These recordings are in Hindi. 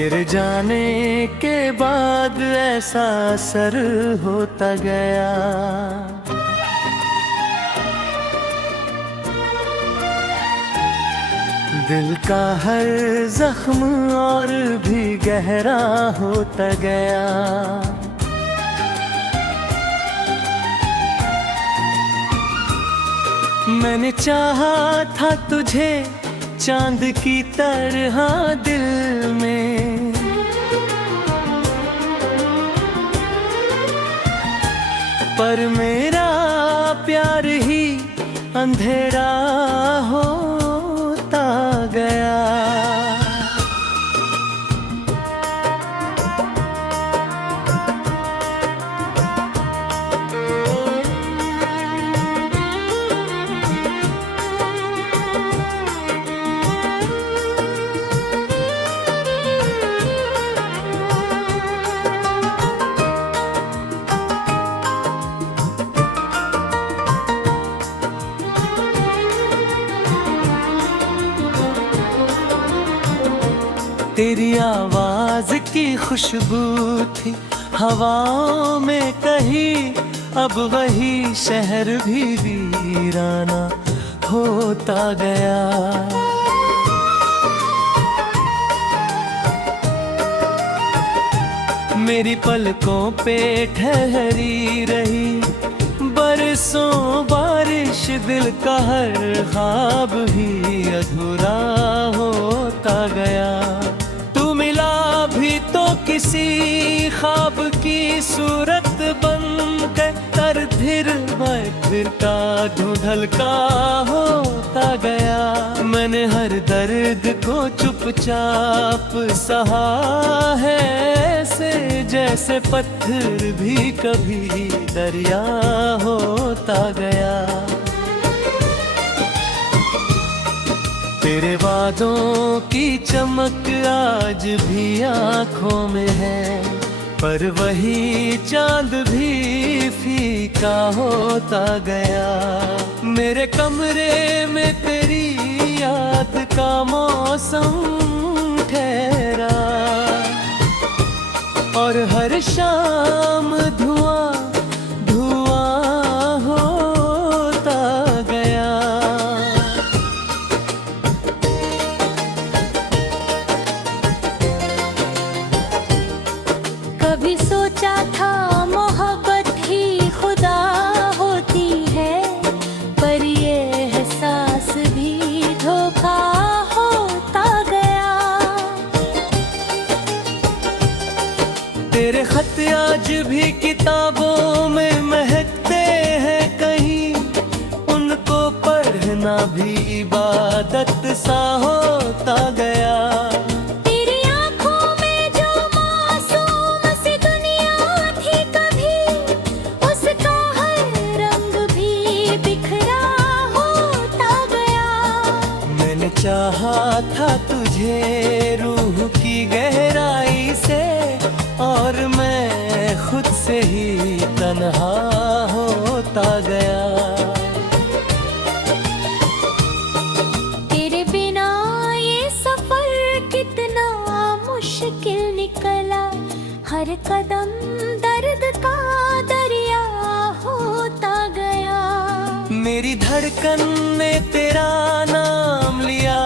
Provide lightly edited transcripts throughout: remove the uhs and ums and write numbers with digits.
गिर जाने के बाद ऐसा असर होता गया। दिल का हर जख्म और भी गहरा होता गया। मैंने चाहा था तुझे चांद की तरह दिल में, पर मेरा प्यार ही अंधेरा होता गया। तेरी आवाज की खुशबू थी हवाओं में कहीं, अब वही शहर भी वीराना होता गया। मेरी पलकों पे ठहरी रही बरसों बारिश, दिल का हर ख्वाब ही अधूरा होता गया। किसी ख्वाब की सूरत बन कर तर धीर मैं फिर का ढूंढल का होता गया। मैंने हर दर्द को चुपचाप सहा है, ऐसे जैसे पत्थर भी कभी दरिया होता गया। तेरे वादों की चमक आज भी आँखों में है, पर वही चांद भी फीका होता गया। मेरे कमरे में तेरी याद का मौसम ठहरा, और हर शाम धुआं धुआं होता गया। कभी सोचा था मोहब्बत ही खुदा होती है, पर ये एहसास भी धोखा होता गया। तेरे खत आज भी किताबों में महकते हैं कहीं, उनको पढ़ना भी इबादत सा होता गया। चाहा था तुझे रूह की गहराई से, और मैं खुद से ही तन्हा होता गया। तेरे बिना ये सफर कितना मुश्किल निकला, हर कदम दर्द का दरिया होता गया। मेरी धड़कन ने तेरा नाम लिया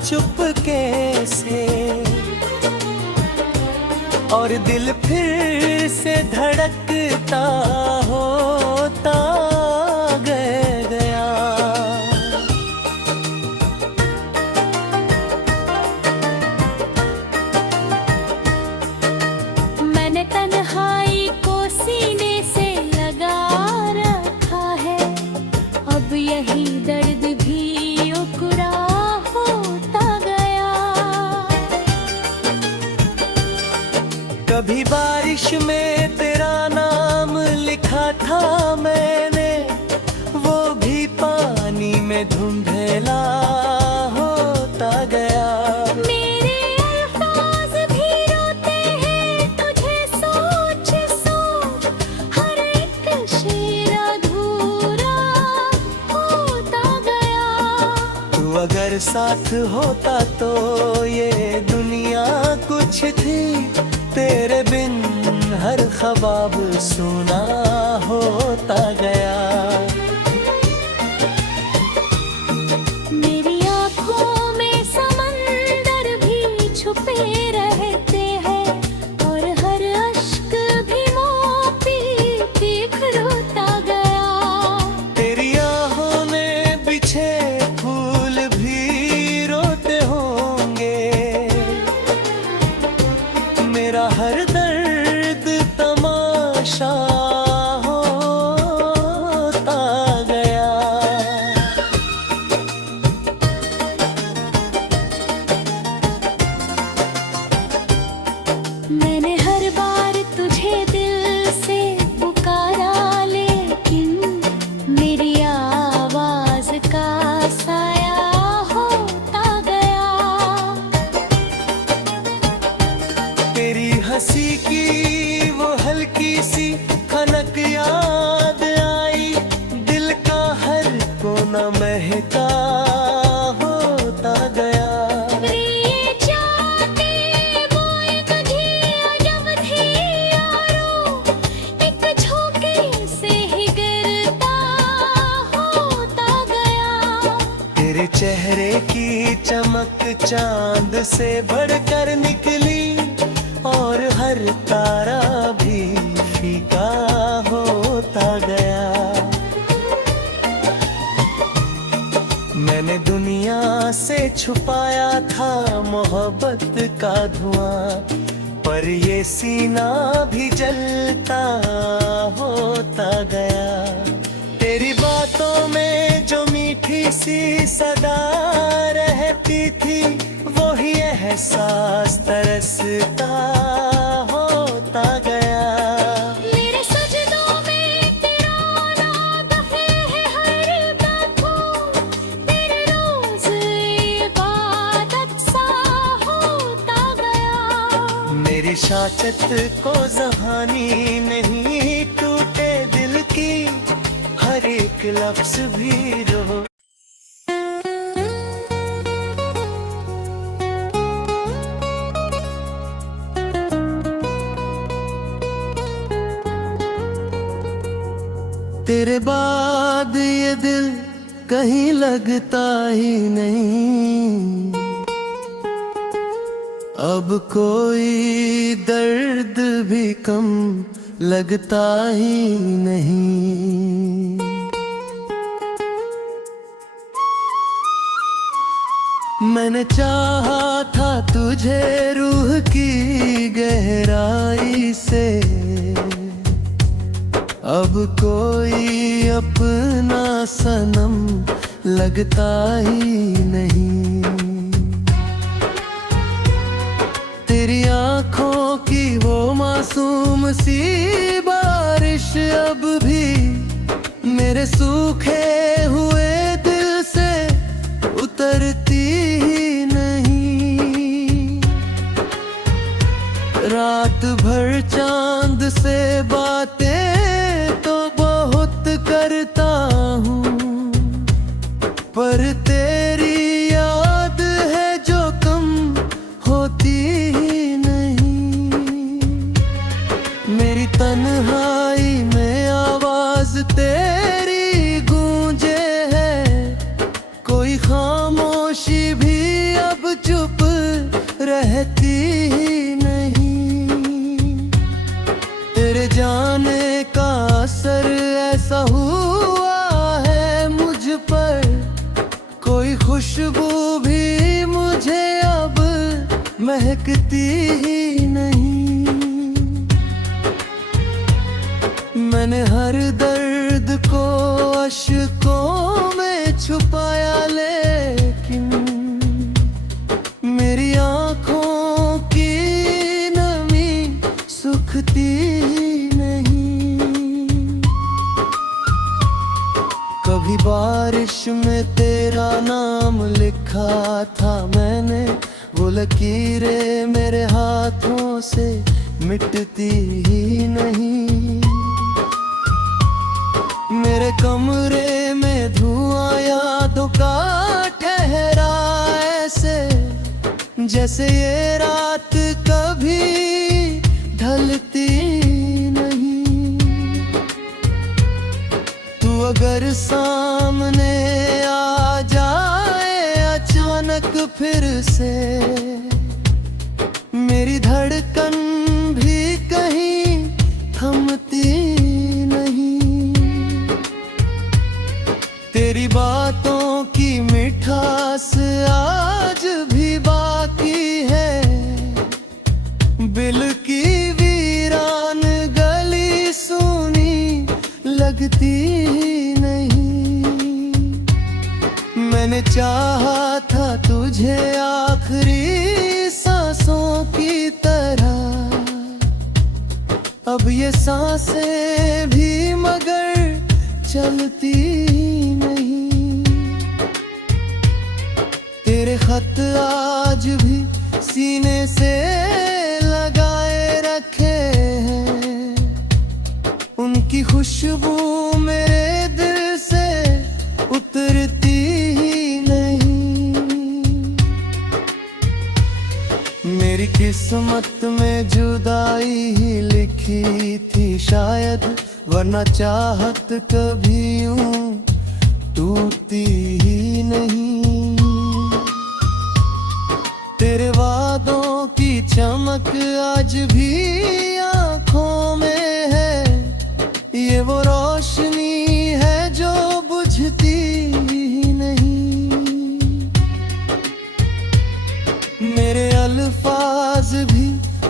चुपके से, और दिल फिर से धड़कता होता गया। मैंने तन्हाई को सीने से लगा रखा है, अब यही दर्द भी उकरा होता गया। कभी बारिश में तेरा नाम लिखा था मैंने, वो भी पानी में धुंधला होता गया। मेरे अल्फाज भी रोते हैं तुझे सोच सोच, हर एक शेर अधूरा होता गया। तू अगर साथ होता तो ये दुनिया कुछ थी। तेरे बिन हर ख्वाब सुना होता गया। मेरी आँखों में समंदर भी छुपे रहते हैं और हर अश्क भी मोती देख रोता गया। तेरी आहों ने बिछे फूल भी रोते होंगे। मेरा हर दर्द तमाशा होता गया। मैंने हर बार तुझे दिल से पुकारा, लेकिन मेरी आवाज का साया होता गया। तेरी हंसी की वो हल्की सी खनक याद आई। दिल का हर कोना महका होता गया। ये चाहते वो एक थी अजब थी यारो, एक झोंके से ही गिरता होता गया। तेरे चेहरे की चमक चांद से बढ़कर निकली और हर तारा भी फीका होता गया। मैंने दुनिया से छुपाया था मोहब्बत का धुआं, पर ये सीना भी जलता होता गया। तेरी बातों में जो मीठी सी सदा रहती थी, वही एहसास तरसता होता गया। मेरे सजदों में तेरा नाम है हर पलकों, तेरे रोज इबादत सा होता गया। मेरी शाचत को जहानी नहीं, टूटे दिल की हर एक लफ्ज भी रो। तेरे बाद ये दिल कहीं लगता ही नहीं। अब कोई दर्द भी कम लगता ही नहीं। मैंने चाहा था तुझे रूह की गहराई से, अब कोई अपना सनम लगता ही नहीं। तेरी आँखों की वो मासूम सी बारिश अब भी मेरे सूखे हुए दिल से उतरती ही नहीं। रात भर चांद से बातें तो बहुत करता हूँ, पर तेरी याद है जो कम होती ही नहीं। मेरी तन्हाई में आवाज तेरी गूंजे है, कोई खामोशी भी अब चुप रहती ही नहीं। तेरे जाने का असर ऐसा हुआ है मुझ पर, कोई खुशबू भी मुझे अब महकती ही नहीं। मैंने हर दर्द को अश्कों में छुपाया, लेकिन मेरी आँखों की नमी सुखती नहीं। कभी बारिश में तेरा नाम लिखा था मैंने, वो लकीरें मेरे हाथों से मिटती ही नहीं। मेरे कमरे में धुआं यादों का ठहरा जैसे ये रात कभी ढलती नहीं। तू अगर सामने आ जाए अचानक फिर से, मेरी धड़कन भी कहीं थमती नहीं। तेरी बातों की मिठास आज भी बाकी है, बिल की वीरान गली सुनी लगती नहीं। मैंने चाहा था तुझे आखिरी सांसों की तरह, अब ये सांसें भी मगर चलती नहीं। तेरे खत आज भी सीने से लगाए रखे हैं, उनकी खुशबू मेरे दिल से उतरती ही नहीं। मेरी किस्मत में जुदाई ही लिखी थी शायद, वरना चाहत कभी यूं टूटती ही नहीं। तेरे वादों की चमक आज भी आँखों में है, ये वो रोशनी है जो बुझती ही नहीं। मेरे अल्फाज भी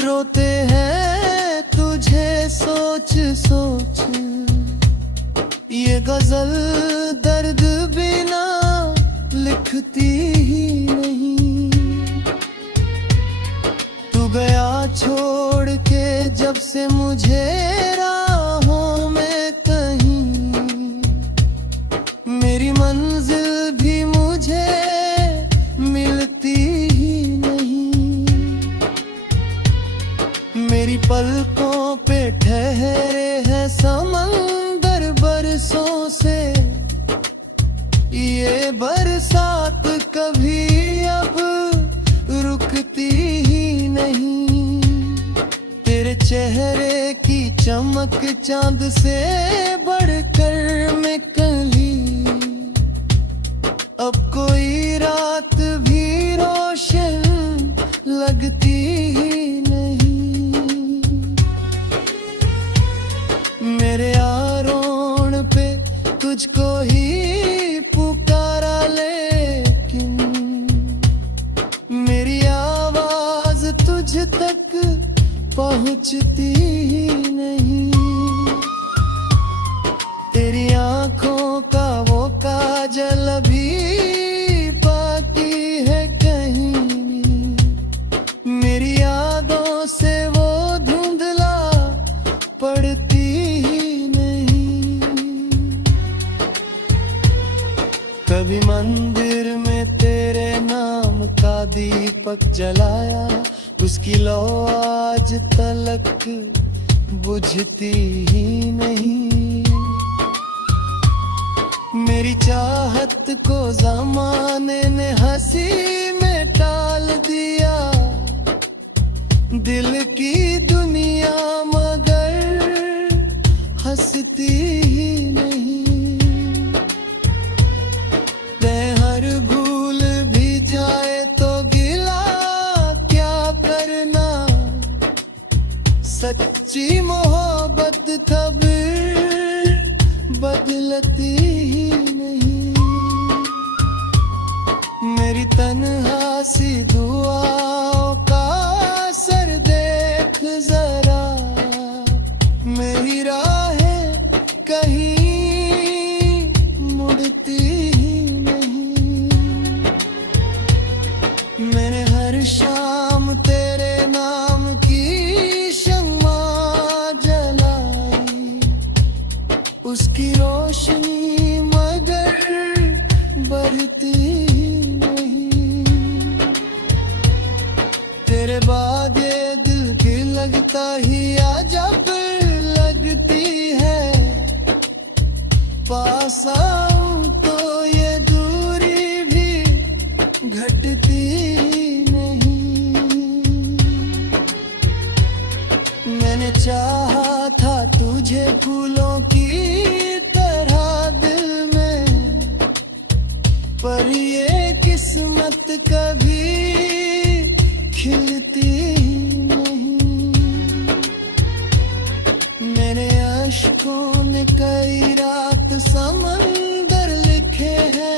रोते हैं तुझे सोच सोच, ये गजल दर्द बिना लिखती ही नहीं। तू गया छोड़ के जब से मुझे राहों में कहीं, मेरी मंजिल भी मुझे मिलती ही नहीं। मेरी पलकों पे ठहरे हैं समंदर बरसों से, ये बरसात कभी अब रुकती ही नहीं। तेरे चेहरे की चमक चांद से बढ़कर मैं कली, अब कोई रात भी रोशन लगती ही नहीं। मेरे आरोण पे तुझको ही पुकारा, लेकिन मेरी आवाज तुझ तक पहुंचती ही नहीं। तेरी आंखों का वो काजल अभी बाकी है कहीं, मेरी यादों से वो धुंधला पड़ती ही नहीं। कभी मंदिर में तेरे नाम का दीपक जलाया, उसकी लौ आज तलक बुझती ही नहीं। मेरी चाहत को ज़माने ने हंसी में टाल दिया, दिल की दुनिया मगर हंसती ही नहीं। मैं हर भूल भी जाए तो गिला क्या करना, सच्ची मोहब्बत कभी बदलती ही नहीं। मेरी तन्हा सी दुआओं का असर देख जरा, मेरी राहें कहीं मुड़ती ही नहीं। मैंने हर शाम तेरे नाम की शम्मा जलाई, उसकी रोशनी मगर बढ़ती नहीं। तेरे बाद ये दिल की लगता ही अजब लगती है, पास आऊं तो ये दूरी भी घटती नहीं। पर ये किस्मत कभी खिलती नहीं। मेरे अश्कों में कई रात समंदर लिखे हैं।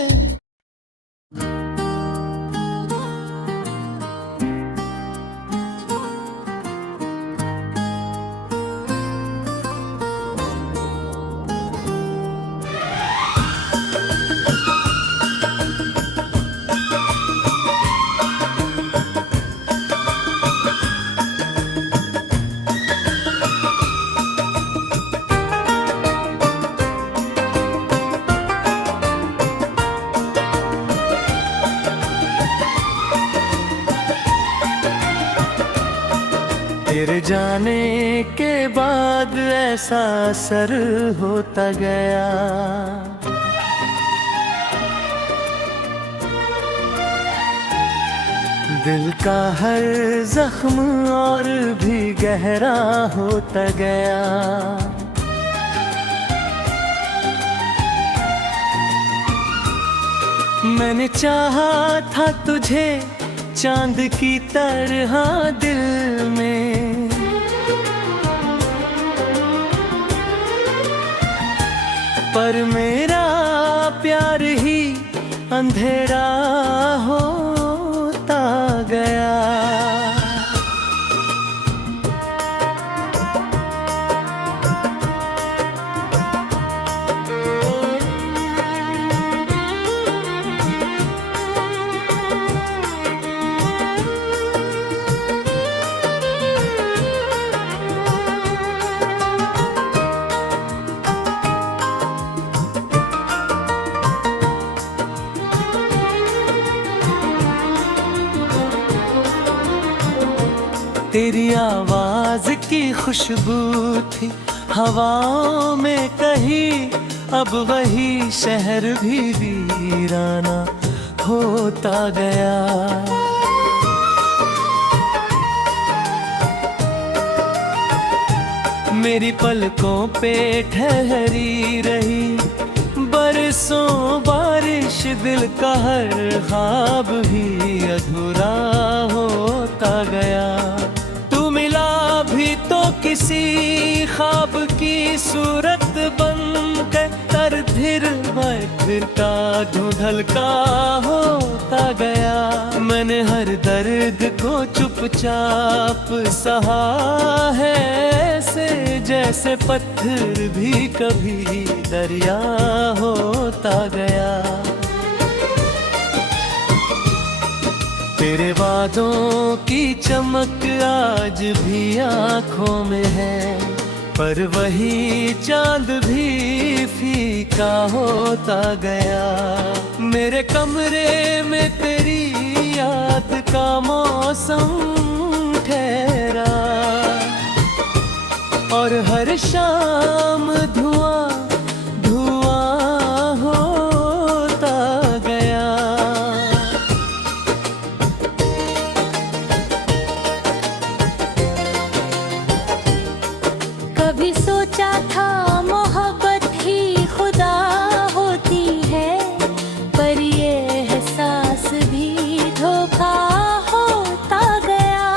तेरे जाने के बाद ऐसा असर होता गया, दिल का हर जख्म और भी गहरा होता गया। मैंने चाहा था तुझे चांद की तरह दिल में, पर मेरा प्यार ही अंधेरा होता गया। तेरी आवाज की खुशबू थी हवाओं में कहीं, अब वही शहर भी वीराना होता गया। मेरी पलकों पे ठहरी रही बरसों बारिश, दिल का हर ख्वाब भी अधूरा होता गया। तू मिला भी तो किसी ख्वाब की सूरत बन के, तर धीर फिर का धुंधल का होता गया। मैंने हर दर्द को चुपचाप सहा है, ऐसे जैसे पत्थर भी कभी दरिया होता गया। तेरे वादों की चमक आज भी आँखों में है, पर वही चांद भी फीका होता गया। मेरे कमरे में तेरी याद का मौसम ठहरा, और हर शाम धुआं धुआं होता गया। कभी सोचा था मोहब्बत ही खुदा होती है, पर ये एहसास भी धोखा होता गया।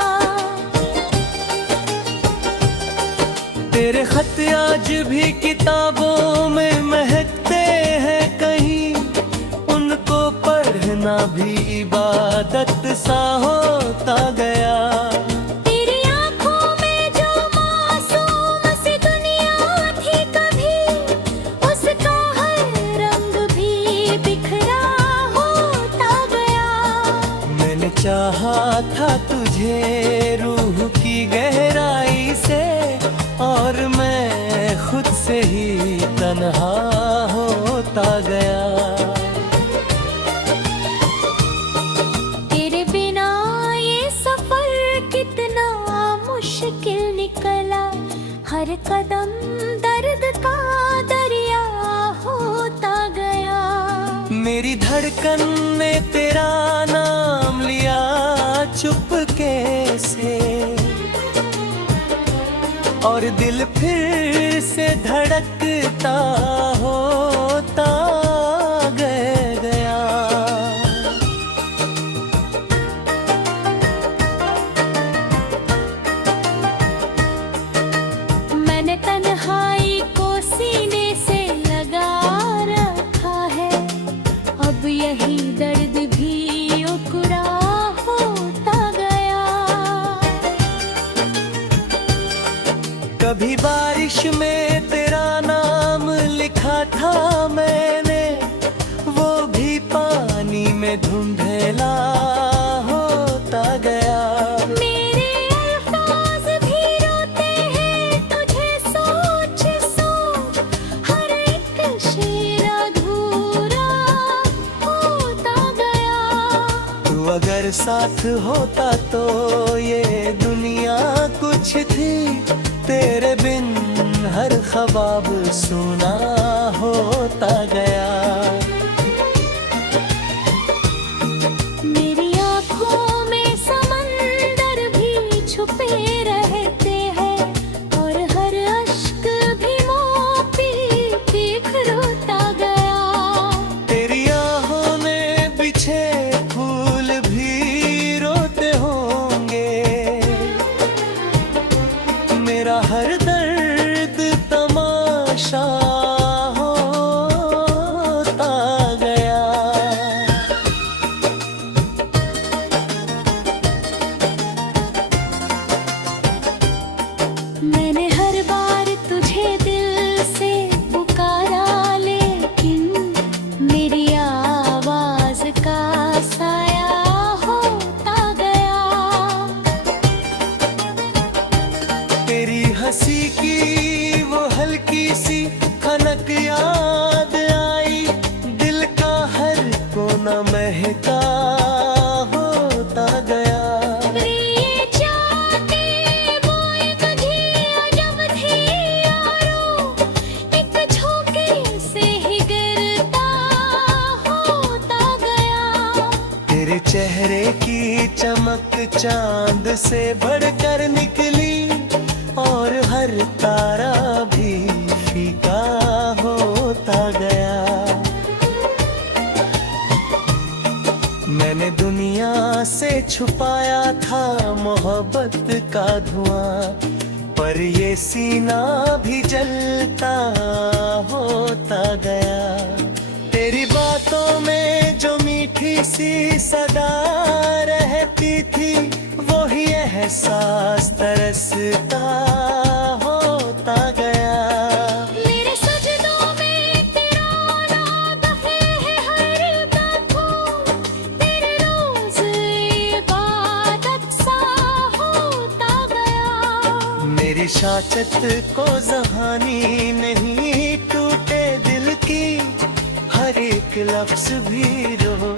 तेरे खत आज भी किताबों में महकते हैं कहीं, उनको पढ़ना भी इबादत सा होता गया। तेरी आँखों में जो मासूम सी दुनिया थी कभी, उसका हर रंग भी बिखरा होता गया। मैंने चाहा था तुझे रूह की गहराई से, और मैं खुद से ही तन्हा होता गया। तेरे बिना ये सफर कितना मुश्किल निकला, हर कदम दर्द का दरिया होता गया। मेरी धड़कन ने तेरा नाम लिया चुपके से, और दिल फिर से धड़कता होता गया। यही दर्द भी उकरा होता गया। कभी बारिश में तेरा नाम लिखा था मैंने, वो भी पानी में धुंधला होता गया। मेरे अल्फाज भी रोते हैं तुझे सोच सोच, हर एक शेर अधूरा होता गया। तू अगर साथ होता तो ये दुनिया कुछ थी, तेरे बिन हर ख्वाब सुना होता गया। मेरी आँखों में समंदर भी छुपे रहते हैं, और हर अश्क भी मोती देख रोता गया। तेरी आहों में बिछे फूल भी रोते होंगे, मेरा हर दर्द तमाशा होता गया। मैंने हर बार तुझे दिल से पुकारा, लेकिन मेरी आवाज का साया होता गया। तेरी हंसी की वो हल्की सी खनक याद आई, दिल का हर कोना महका होता गया। ये चाहते वो एक झिया जब थी यारो, एक झोंके से ही गिरता होता गया। तेरे चेहरे की चमक चांद से बढ़कर निकली, और हर तारा भी फीका होता गया। मैंने दुनिया से छुपाया था मोहब्बत का धुआं, पर ये सीना भी जलता होता गया। तेरी बातों में जो मीठी सी सदा रहती थी, वही एहसास तरसता होता गया। मेरे सजदों में तेरा नाम है हर पलकों, तेरे रोज इबादत सा होता गया। मेरी शाचत को जहानी नहीं, टूटे दिल की हर एक लफ्ज भी रो